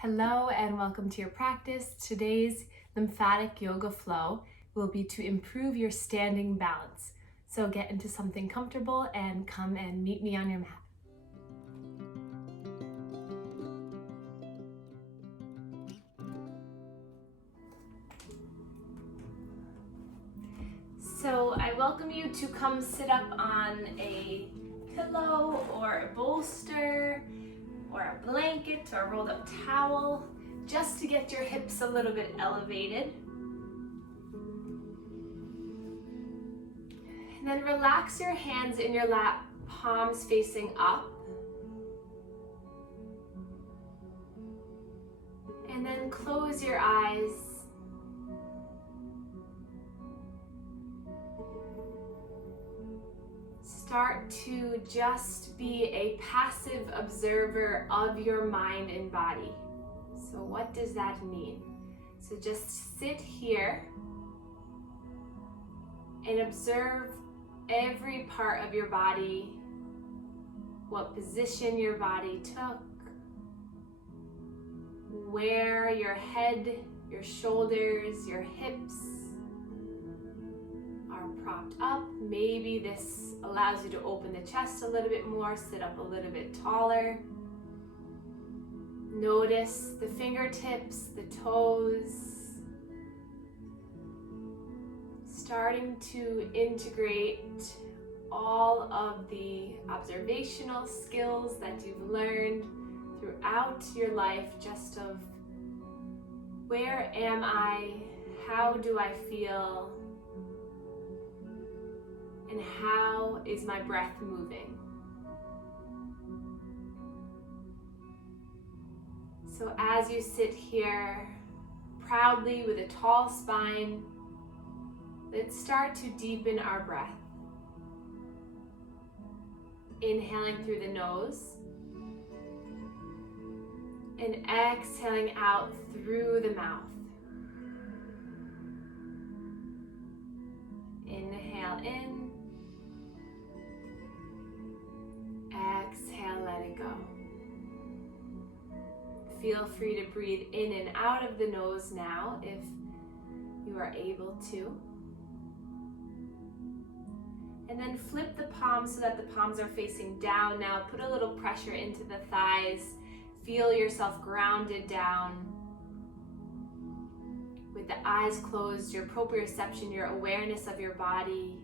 Hello and welcome to your practice. Today's lymphatic yoga flow will be to improve your standing balance. So get into something comfortable and come and meet me on your mat. So I welcome you to come sit up on a pillow or a bolster or a blanket or a rolled up towel, just to get your hips a little bit elevated. And then relax your hands in your lap, palms facing up. And then close your eyes. Start to just be a passive observer of your mind and body. So what does that mean? So just sit here and observe every part of your body, what position your body took, where your head, your shoulders, your hips are propped up. Maybe this allows you to open the chest a little bit more, sit up a little bit taller. Notice the fingertips, the toes, starting to integrate all of the observational skills that you've learned throughout your life, just of where am I, how do I feel, and how is my breath moving? So as you sit here proudly with a tall spine, let's start to deepen our breath. Inhaling through the nose and exhaling out through the mouth. Inhale in. Exhale, let it go. Feel free to breathe in and out of the nose now if you are able to. And then flip the palms so that the palms are facing down now. Put a little pressure into the thighs. Feel yourself grounded down. With the eyes closed, your proprioception, your awareness of your body.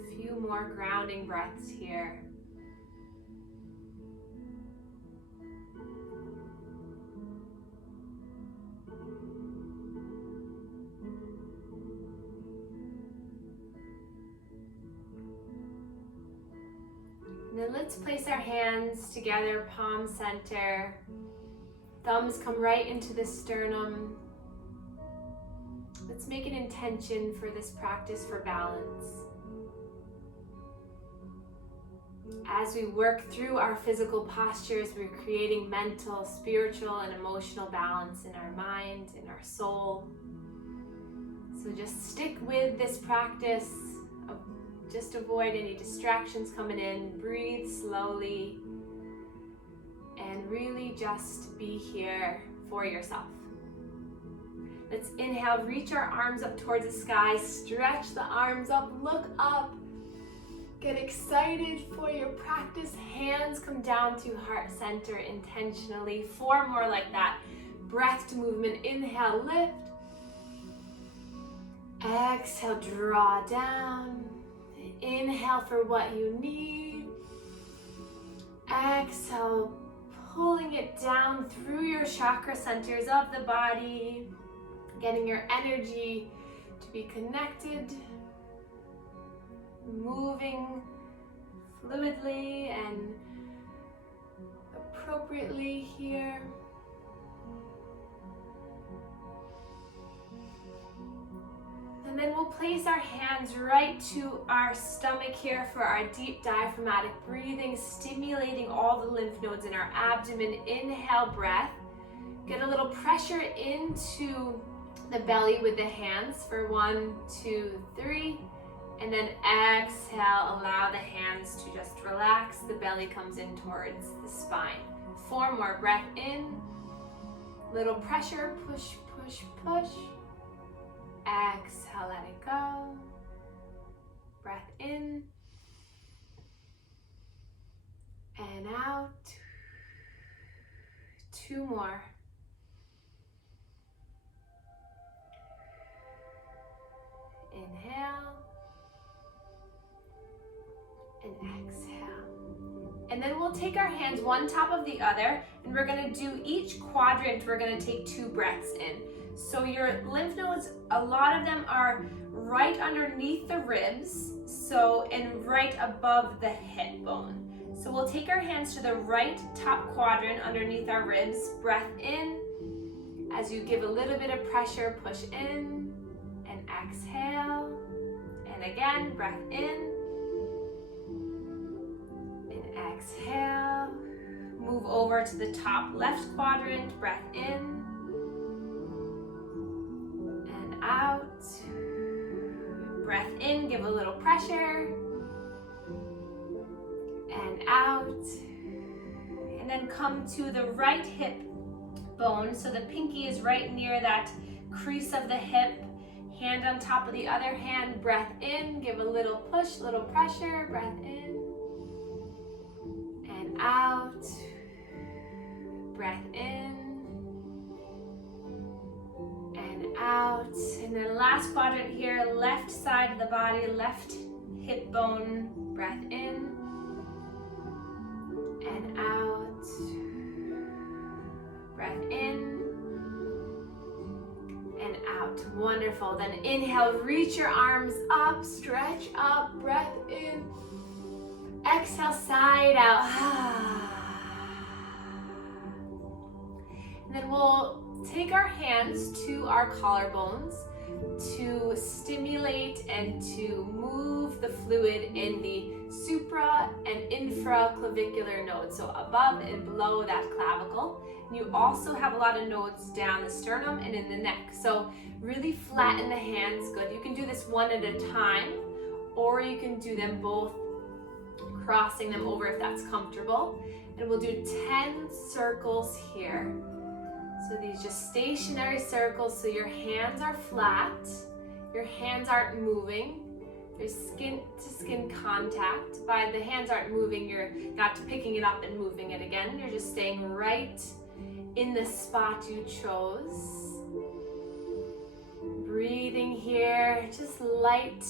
A few more grounding breaths here. And then let's place our hands together, palm center. Thumbs come right into the sternum. Let's make an intention for this practice for balance. As we work through our physical postures, we're creating mental, spiritual, and emotional balance in our mind, in our soul. So just stick with this practice. Just avoid any distractions coming in. Breathe slowly and really just be here for yourself. Let's inhale, reach our arms up towards the sky, stretch the arms up, look up. Get excited for your practice. Hands come down to heart center intentionally. 4 more like that. Breath to movement. Inhale, lift. Exhale, draw down. Inhale for what you need. Exhale, pulling it down through your chakra centers of the body, getting your energy to be connected, moving fluidly and appropriately here. And then we'll place our hands right to our stomach here for our deep diaphragmatic breathing, stimulating all the lymph nodes in our abdomen. Inhale, breath. Get a little pressure into the belly with the hands for 1, 2, 3. And then exhale, allow the hands to just relax. The belly comes in towards the spine. 4 more, breath in. Little pressure, push, push, push. Exhale, let it go. Breath in. And out. 2 more. Inhale. And exhale. And then we'll take our hands one top of the other, and we're gonna do each quadrant, we're gonna take 2 breaths in. So your lymph nodes, a lot of them are right underneath the ribs, and right above the hip bone. So we'll take our hands to the right top quadrant underneath our ribs, breath in. As you give a little bit of pressure, push in, and exhale. And again, breath in. Exhale, move over to the top left quadrant, breath in and out. Breath in, give a little pressure and out. And then come to the right hip bone, so the pinky is right near that crease of the hip, hand on top of the other hand, breath in, give a little push, little pressure, breath in. Out, breath in, and out. And then last quadrant here, left side of the body, left hip bone, breath in, and out, breath in, and out. Wonderful. Then inhale, reach your arms up, stretch up, breath in. Exhale, side out. And then we'll take our hands to our collarbones to stimulate and to move the fluid in the supra and infraclavicular nodes, so above and below that clavicle. And you also have a lot of nodes down the sternum and in the neck. So really flatten the hands, good. You can do this one at a time, or you can do them both, crossing them over if that's comfortable. And we'll do 10 circles here. So these just stationary circles, so your hands are flat, your hands aren't moving, there's skin to skin contact. By the hands aren't moving, you're not picking it up and moving it again, you're just staying right in the spot you chose. Breathing here, just light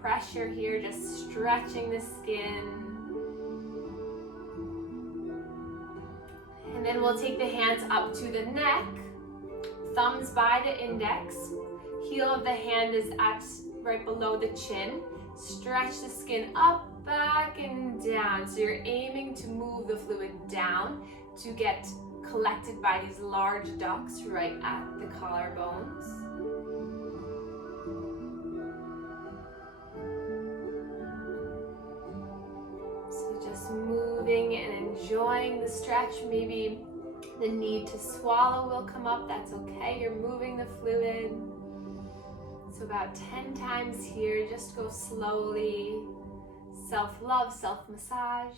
pressure here, just stretching the skin. And then we'll take the hands up to the neck, thumbs by the index, heel of the hand is at right below the chin. Stretch the skin up, back, and down. So you're aiming to move the fluid down to get collected by these large ducts right at the collarbones. Just moving and enjoying the stretch. Maybe the need to swallow will come up. That's okay. You're moving the fluid. So about 10 times here. Just go slowly. Self-love, self-massage.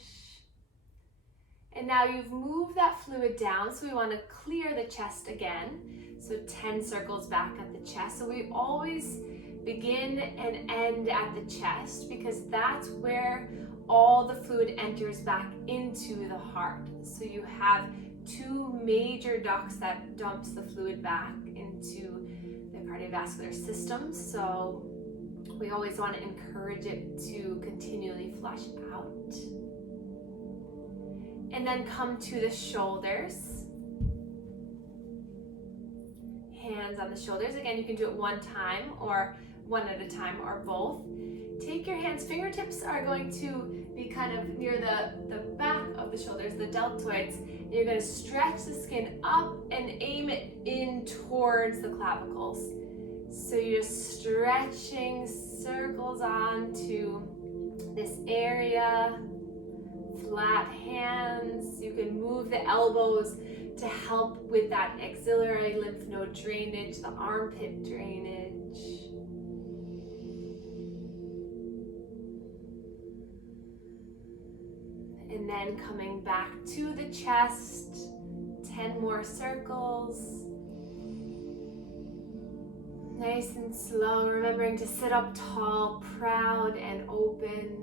And now you've moved that fluid down. So we want to clear the chest again. So 10 circles back at the chest. So we always begin and end at the chest because that's where all the fluid enters back into the heart. So you have 2 major ducts that dumps the fluid back into the cardiovascular system. So we always want to encourage it to continually flush out. And then come to the shoulders. Hands on the shoulders. Again, you can do it one time or one at a time or both. Take your hands, fingertips are going to be kind of near the back of the shoulders, the deltoids. And you're going to stretch the skin up and aim it in towards the clavicles. So you're just stretching circles onto this area. Flat hands. You can move the elbows to help with that axillary lymph node drainage, the armpit drainage. And then coming back to the chest, 10 more circles. Nice and slow, remembering to sit up tall, proud and open.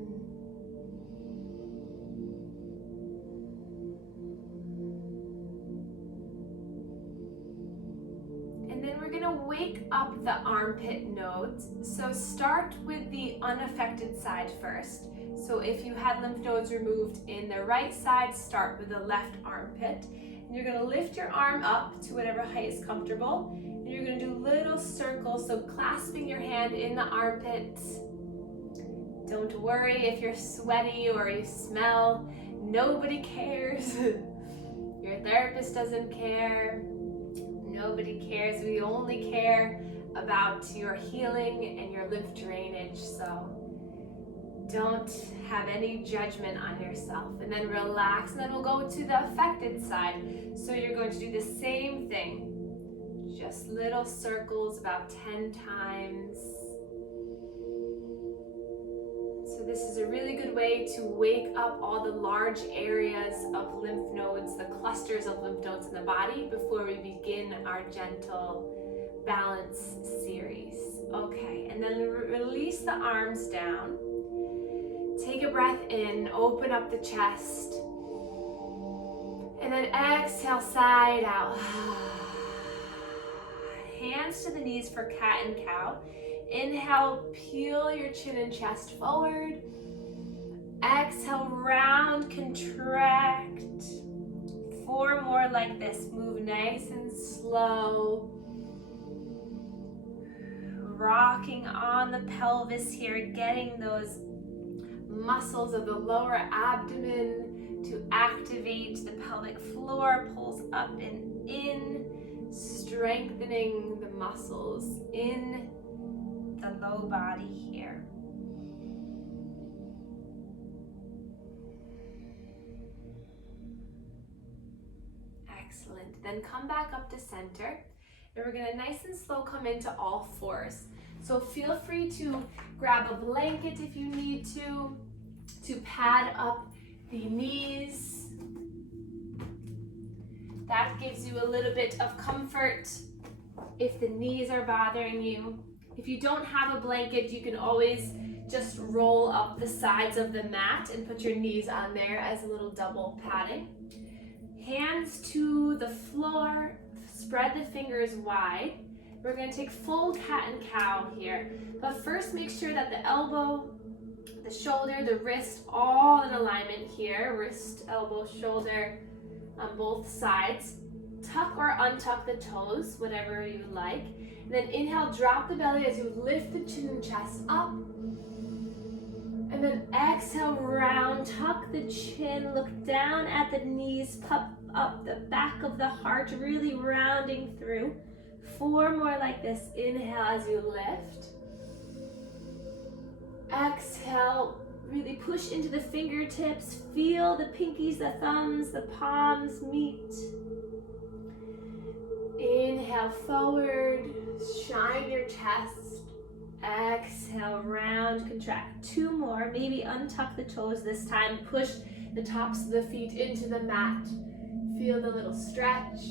And then we're going to wake up the armpit nodes. So start with the unaffected side first. So if you had lymph nodes removed in the right side, start with the left armpit. And you're going to lift your arm up to whatever height is comfortable. And you're going to do little circles, so clasping your hand in the armpit. Don't worry if you're sweaty or you smell. Nobody cares. Your therapist doesn't care. Nobody cares. We only care about your healing and your lymph drainage. So don't have any judgment on yourself. And then relax, and then we'll go to the affected side. So you're going to do the same thing. Just little circles about 10 times. So this is a really good way to wake up all the large areas of lymph nodes, the clusters of lymph nodes in the body before we begin our gentle balance series. Okay, and then release the arms down. Take a breath in, open up the chest. And then exhale, side out. Hands to the knees for cat and cow. Inhale, peel your chin and chest forward. Exhale, round, contract. 4 more like this. Move nice and slow. Rocking on the pelvis here, getting those muscles of the lower abdomen to activate. The pelvic floor pulls up and in, strengthening the muscles in the low body here. Excellent. Then come back up to center, and we're going to nice and slow come into all fours. So feel free to grab a blanket if you need to pad up the knees. That gives you a little bit of comfort if the knees are bothering you. If you don't have a blanket, you can always just roll up the sides of the mat and put your knees on there as a little double padding. Hands to the floor, spread the fingers wide. We're going to take full cat and cow here. But first make sure that the elbow, the shoulder, the wrist, all in alignment here. Wrist, elbow, shoulder on both sides. Tuck or untuck the toes, whatever you like. And then inhale, drop the belly as you lift the chin and chest up. And then exhale, round, tuck the chin, look down at the knees, puff up the back of the heart, really rounding through. 4 more like this. Inhale as you lift. Exhale, really push into the fingertips. Feel the pinkies, the thumbs, the palms meet. Inhale forward, shine your chest. Exhale, round, contract. 2 more, maybe untuck the toes this time. Push the tops of the feet into the mat. Feel the little stretch.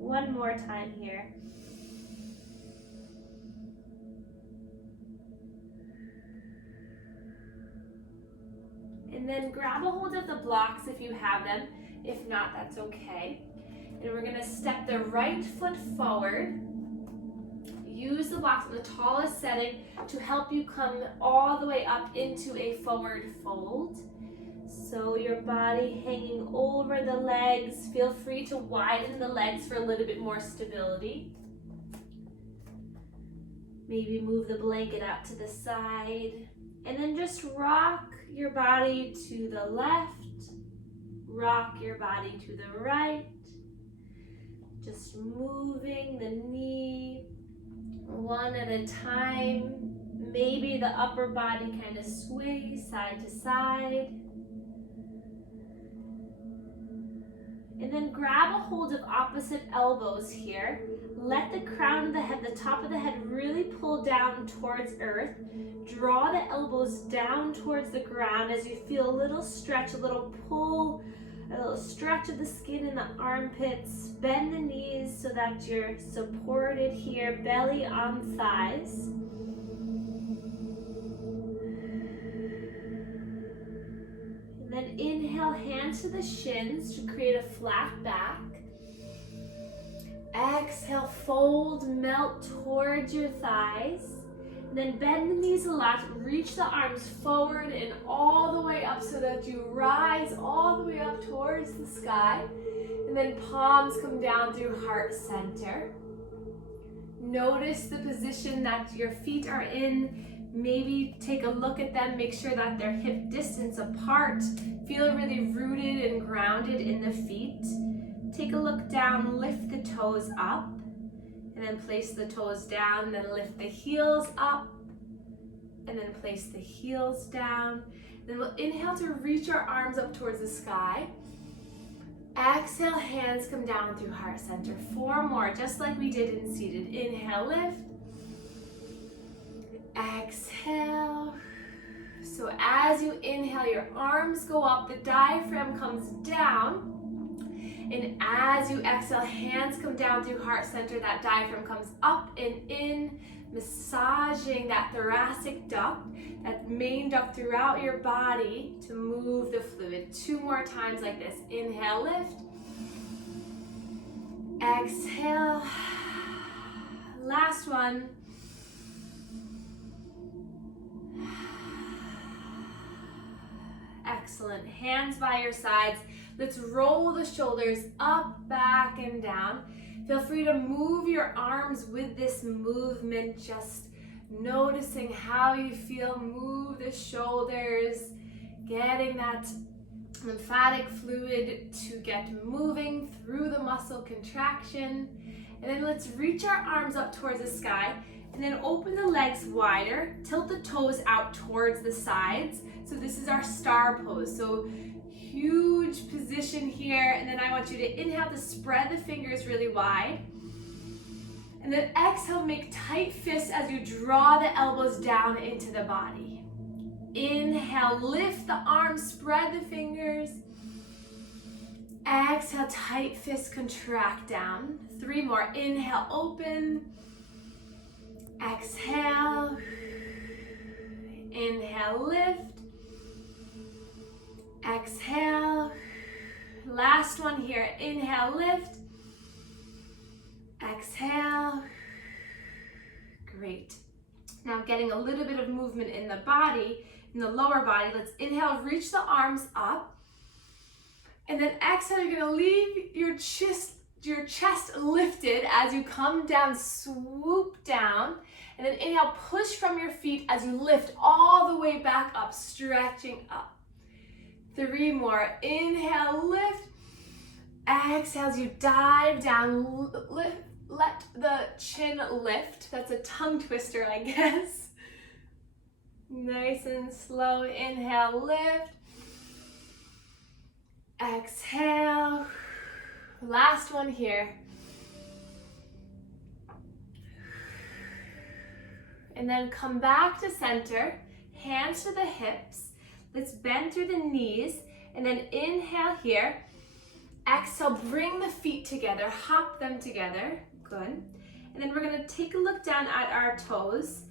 1 more time here. And then grab a hold of the blocks if you have them. If not, that's okay. And we're gonna step the right foot forward. Use the blocks in the tallest setting to help you come all the way up into a forward fold. So your body hanging over the legs. Feel free to widen the legs for a little bit more stability. Maybe move the blanket out to the side. And then just rock your body to the left. Rock your body to the right. Just moving the knee one at a time. Maybe the upper body kind of sways side to side. And then grab a hold of opposite elbows here. Let the crown of the head, the top of the head, really pull down towards earth. Draw the elbows down towards the ground as you feel a little stretch, a little pull, a little stretch of the skin in the armpits. Bend the knees so that you're supported here, belly on thighs. And then inhale, hands to the shins to create a flat back. Exhale, fold, melt towards your thighs. And then bend the knees a lot, reach the arms forward and all the way up so that you rise all the way up towards the sky. And then palms come down through heart center. Notice the position that your feet are in. Maybe take a look at them, make sure that they're hip distance apart. Feel really rooted and grounded in the feet. Take a look down, lift the toes up, and then place the toes down, then lift the heels up, and then place the heels down. Then we'll inhale to reach our arms up towards the sky. Exhale, hands come down through heart center. 4 more, just like we did in seated. Inhale, lift. Exhale. So as you inhale, your arms go up, the diaphragm comes down. And as you exhale, hands come down through heart center, that diaphragm comes up and in, massaging that thoracic duct, that main duct throughout your body to move the fluid. 2 more times like this. Inhale, lift. Exhale. Last one. Excellent. Hands by your sides. Let's roll the shoulders up, back, and down. Feel free to move your arms with this movement, just noticing how you feel. Move the shoulders, getting that lymphatic fluid to get moving through the muscle contraction. And then let's reach our arms up towards the sky, and then open the legs wider, tilt the toes out towards the sides. So this is our star pose. So huge position here, and then I want you to inhale to spread the fingers really wide, and then exhale, make tight fists as you draw the elbows down into the body. Inhale, lift the arms, spread the fingers. Exhale, tight fists, contract down. 3 more. Inhale, open. Exhale. Inhale, lift. Exhale. Last one here. Inhale, lift. Exhale. Great. Now getting a little bit of movement in the body, in the lower body. Let's inhale, reach the arms up. And then exhale, you're gonna leave your chest lifted as you come down, swoop down. And then inhale, push from your feet as you lift all the way back up, stretching up. 3 more. Inhale, lift. Exhale as you dive down, let the chin lift. That's a tongue twister, I guess. Nice and slow. Inhale, lift. Exhale. Last one here. And then come back to center, hands to the hips. Let's bend through the knees, and then inhale here. Exhale, bring the feet together, hop them together. Good. And then we're gonna take a look down at our toes.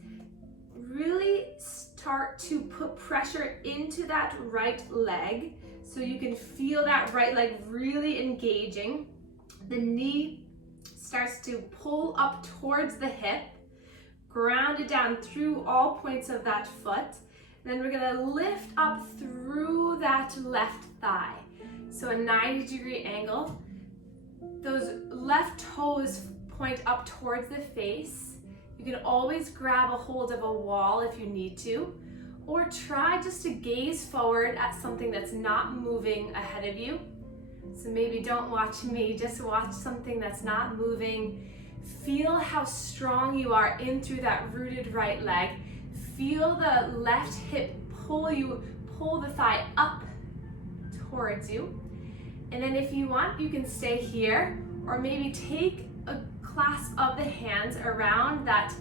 Really start to put pressure into that right leg so you can feel that right leg really engaging. The knee starts to pull up towards the hip. Ground it down through all points of that foot. Then we're gonna lift up through that left thigh. So a 90-degree angle. Those left toes point up towards the face. You can always grab a hold of a wall if you need to, or try just to gaze forward at something that's not moving ahead of you. So maybe don't watch me, just watch something that's not moving. Feel how strong you are in through that rooted right leg. Feel the left hip pull the thigh up towards you. And then if you want, you can stay here, or maybe take a clasp of the hands around that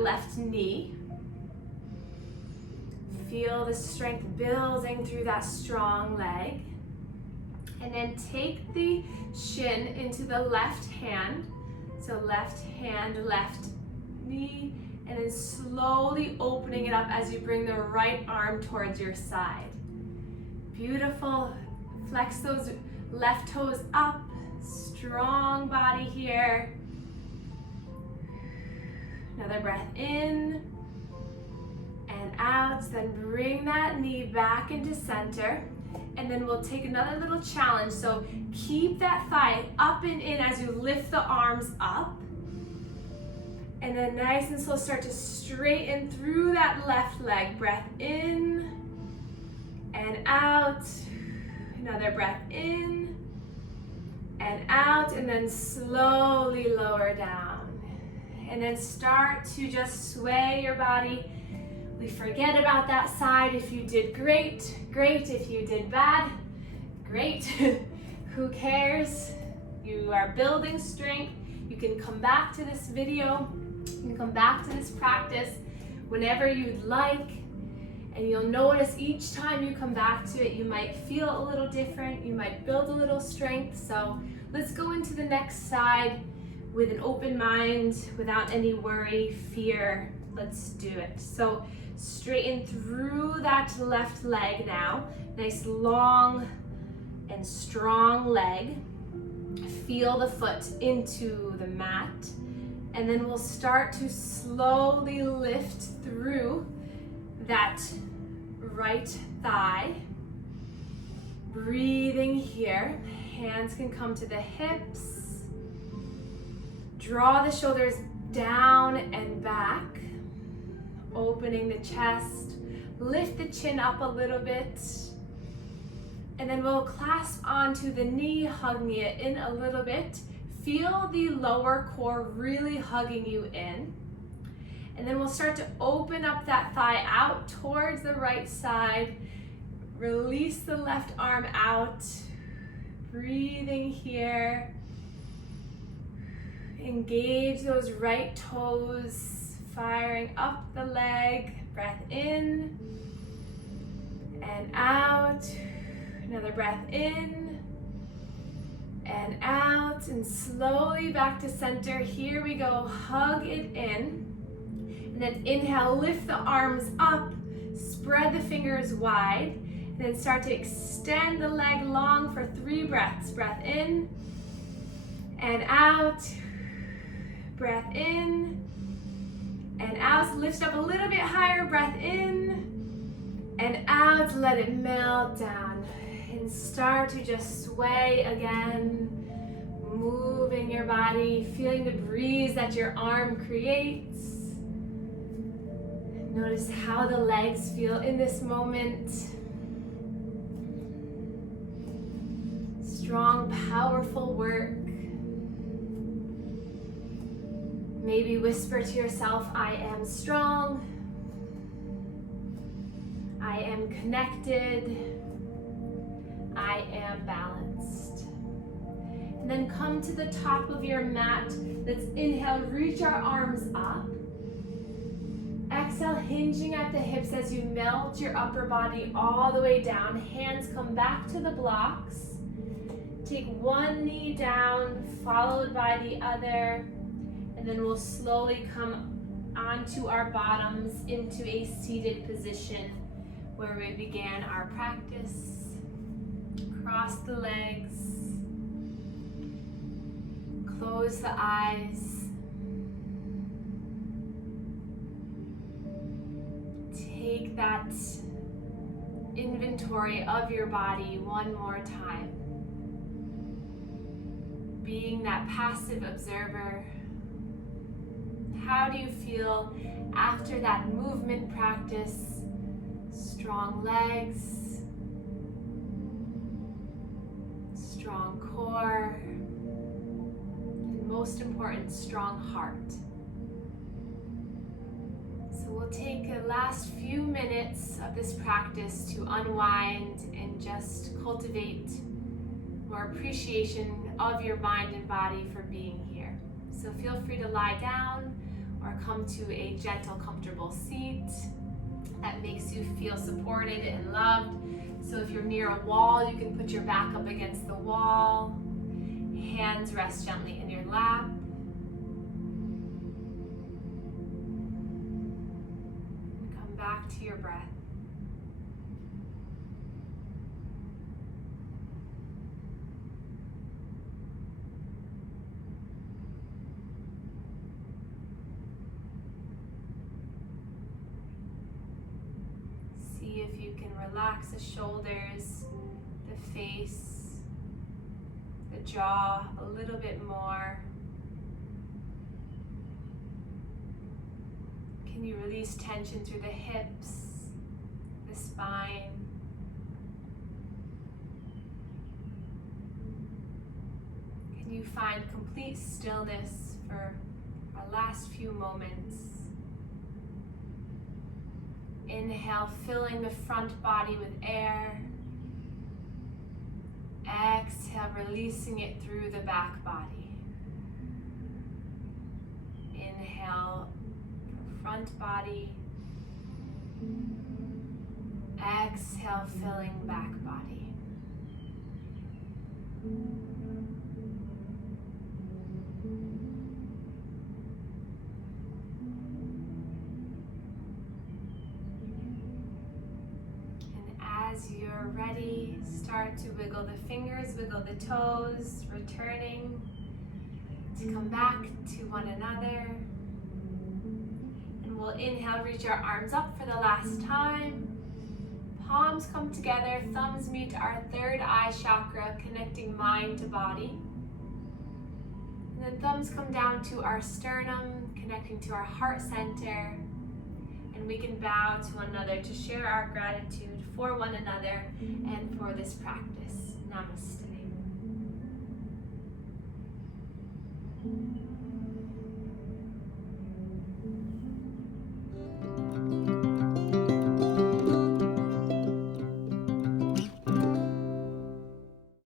left knee. Feel the strength building through that strong leg. And then take the shin into the left hand. So left hand, left knee, and then slowly opening it up as you bring the right arm towards your side. Beautiful. Flex those left toes up. Strong body here. Another breath in and out. Then bring that knee back into center. And then we'll take another little challenge. So keep that thigh up and in as you lift the arms up. And then nice and slow, start to straighten through that left leg. Breath in and out. Another breath in and out. And then slowly lower down. And then start to just sway your body. We forget about that side. If you did great, great. If you did bad, great. Who cares? You are building strength. You can come back to this video. You can come back to this practice whenever you'd like. And you'll notice each time you come back to it, you might feel a little different. You might build a little strength. So let's go into the next side with an open mind, without any worry, fear. Let's do it. So straighten through that left leg now. Nice long and strong leg. Feel the foot into the mat. And then we'll start to slowly lift through that right thigh. Breathing here. Hands can come to the hips. Draw the shoulders down and back. Opening the chest. Lift the chin up a little bit. And then we'll clasp onto the knee, hugging it in a little bit. Feel the lower core really hugging you in. And then we'll start to open up that thigh out towards the right side. Release the left arm out. Breathing here. Engage those right toes, firing up the leg. Breath in and out. Another breath in and out, and slowly back to center. Here we go, hug it in. And then inhale, lift the arms up, spread the fingers wide, and then start to extend the leg long for 3 breaths. Breath in and out. Breath in and out. Lift up a little bit higher. Breath in and out. Let it melt down. And start to just sway again. Moving your body. Feeling the breeze that your arm creates. Notice how the legs feel in this moment. Strong, powerful work. Maybe whisper to yourself, I am strong. I am connected. I am balanced. And then come to the top of your mat. Let's inhale, reach our arms up. Exhale, hinging at the hips as you melt your upper body all the way down. Hands come back to the blocks. Take one knee down, followed by the other. And then we'll slowly come onto our bottoms into a seated position where we began our practice. Cross the legs. Close the eyes. Take that inventory of your body one more time. Being that passive observer. How do you feel after that movement practice? Strong legs, strong core, and most important, strong heart. So we'll we'll take the last few minutes of this practice to unwind and just cultivate more appreciation of your mind and body for being here. So feel free to lie down or come to a gentle, comfortable seat that makes you feel supported and loved. So if you're near a wall, you can put your back up against the wall. Hands rest gently in your lap. Come back to your breath. See if you can relax the shoulders, the face, the jaw a little bit more. Can you release tension through the hips, the spine? Can you find complete stillness for our last few moments? Inhale, filling the front body with air. Exhale, releasing it through the back body. Inhale, front body. Exhale, filling back body. As you're ready, start to wiggle the fingers, wiggle the toes, returning to come back to one another. And we'll inhale, reach our arms up for the last time. Palms come together, thumbs meet our third eye chakra, connecting mind to body. And then thumbs come down to our sternum, connecting to our heart center. And we can bow to one another to share our gratitude for one another and for this practice. Namaste.